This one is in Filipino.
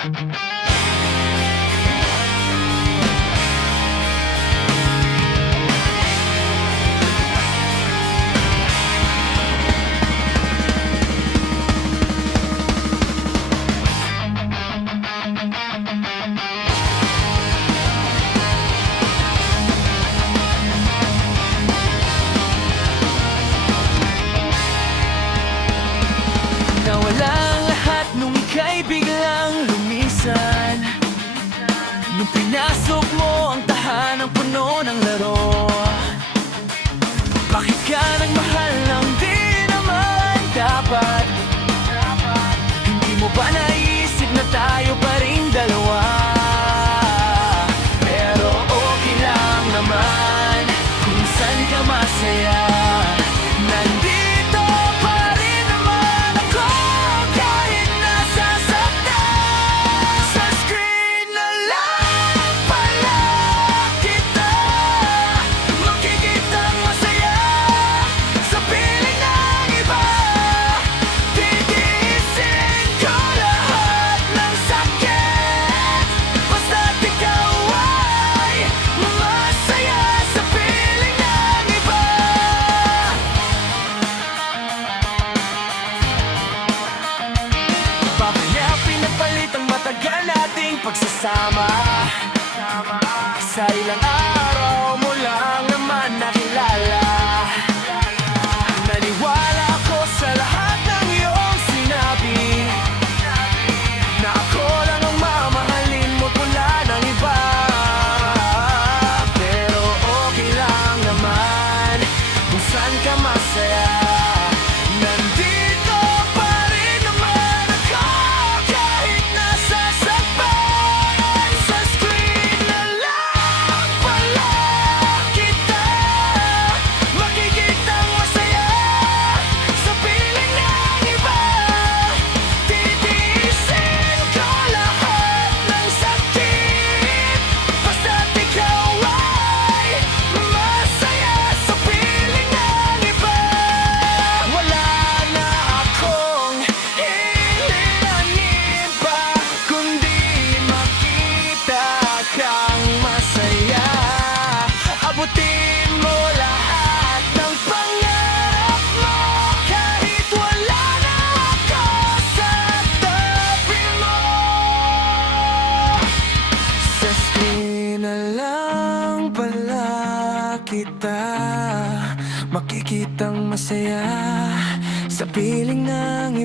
Nawala ang lahat nung ika'y biglang lumisan, nung pinasok mo ang tahanang puno ng laro. Bakit ka nagmahal ng di naman dapat? Hindi mo ba naisip na tayo pa rin dalawa? Pero okay lang naman kung saan ka masaya. Nandito pa rin naman ako kahit nasasaktan. Sa screen na lang pala kita makikitang masaya. Sa piling ng iba, titiisin ko lahat ng sakit. Basta't ikaw ay masaya sa piling ng iba. Papaya pinapalit ang matagal nating pagsasama. Sa ilang araw mo lang naman nakilala. Naniwala ako sa lahat ng iyong sinabi, na ako lang ang mamahalin mo pula ng iba. Pero okay lang naman kung saan ka masaya. Nandito pa rin naman ako kahit nasasaktan. Sa screen na lang pala kita makikitang masaya. Sa piling ng iba, titiisin ko lahat ng sakit. Basta't ikaw ay masaya sa piling ng iba. Wala na akong hihiranin pa kundi makita kang masaya. Abutin mo lahat ng pangarap mo kahit wala na ako sa tabi mo. Sa screen na lang pala kita makikitang masaya. Sa piling ng